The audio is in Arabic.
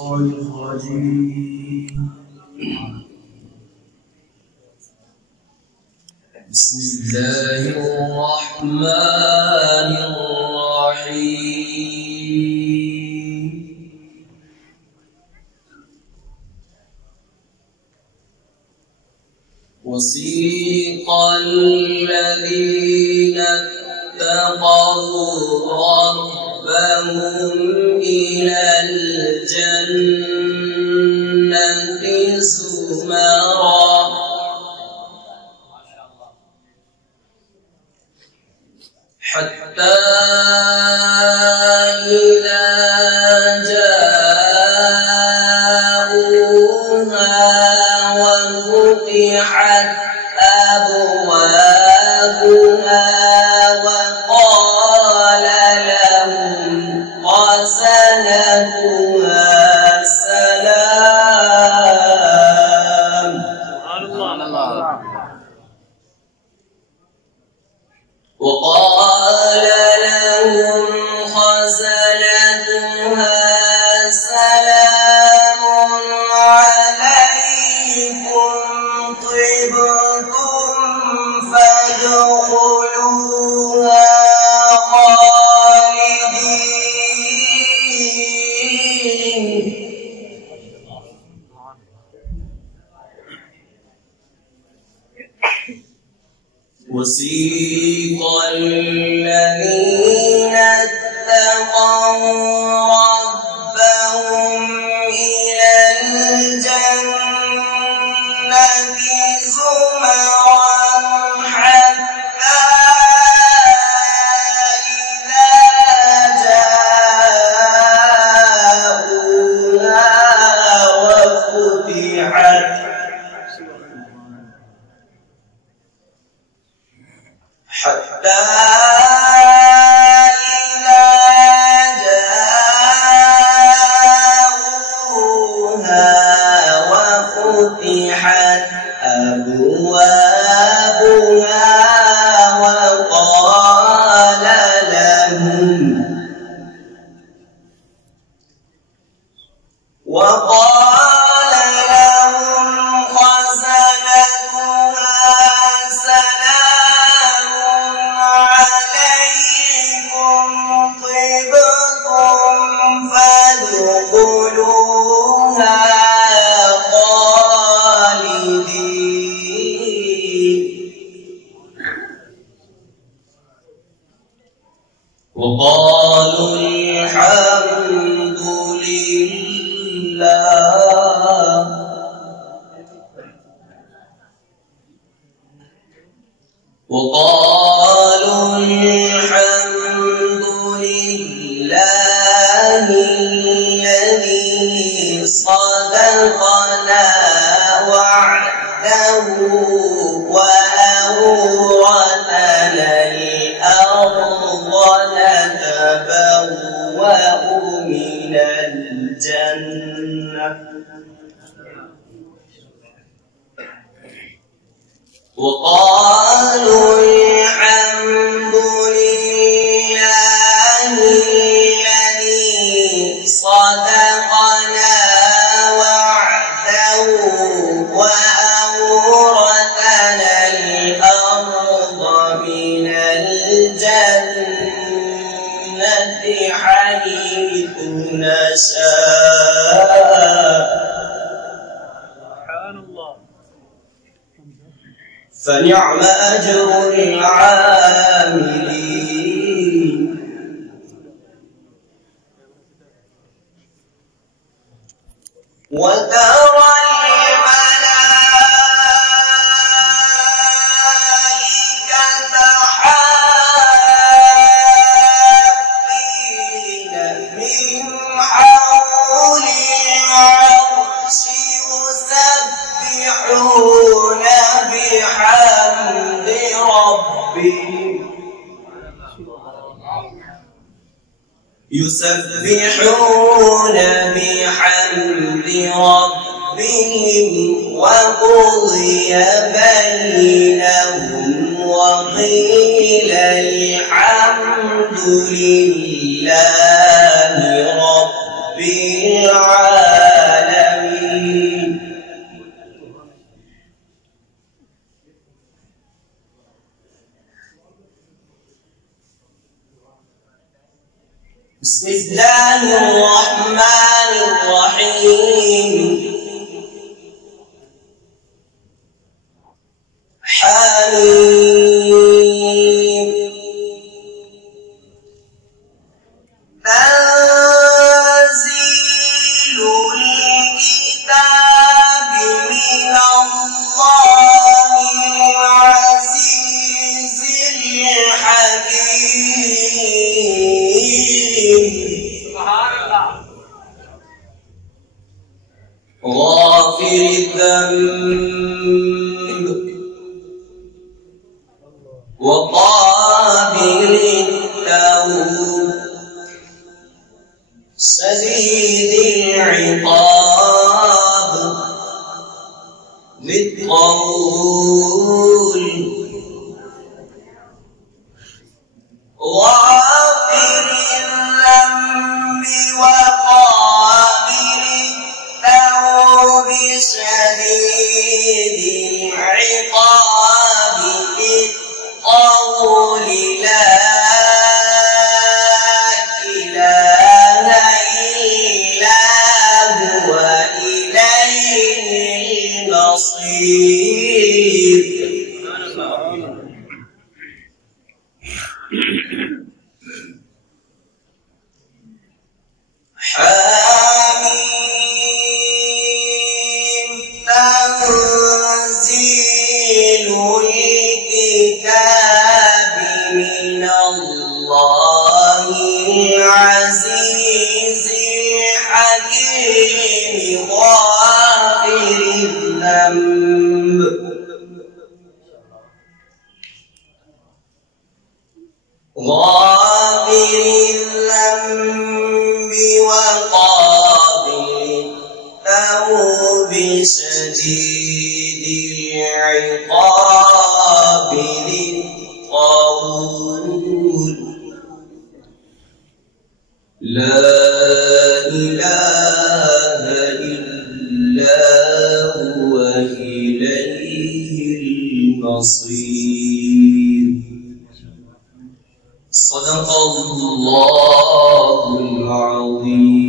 الشيطان الرجيم. بسم الله الرحمن الرحيم. وسيق الذين اتقوا ربهم إلى الجنة زمرا حتى إذا جاءوها وفتحت أبوابها وقال لهم خزنتها سلام. وقال لهم خزنتها سلام عليكم طبتم فادخلوها خالدين. وسيق الذين اتقوا ربهم إلى الجنة زمرا حتى إذا جاءوها وفتحت حتى إذا جاءوها وفتحت أبوابها وقال لهم خزنتها سلام عليكم طبتم فادخلوها خالدين. وقالوا الحمد لله وقالوا الحمد لله الذي صدقنا وعده وأورثنا الأرض نتبوأ من الجنة. وقالوا الحمد لله الذي صدقنا وعده وأورثنا الأرض من الجنة حيث نشاء. فنعم أجر العاملين. وترى الملائكة حافين من حول العرش يسبحون بحمد ربهم وقضي بينهم وقيل الحمد لله رب العالمين. الله الرحمن الرحيم حميم تنزيل الكتاب من الله العزيز الحكيم غافر الذنب وقابل التوب شديد العقاب ذي الطول غافر الذنب وقابل التوب شديد العقاب ذي الطول لا إله إلا هو إليه المصير. حميم تنزيل الكتاب من الله العزيز الحكيم غافر الذنب وقابل التوب شديد العقاب ذي الطول لا إله إلا هو إليه المصير. صدق الله العظيم.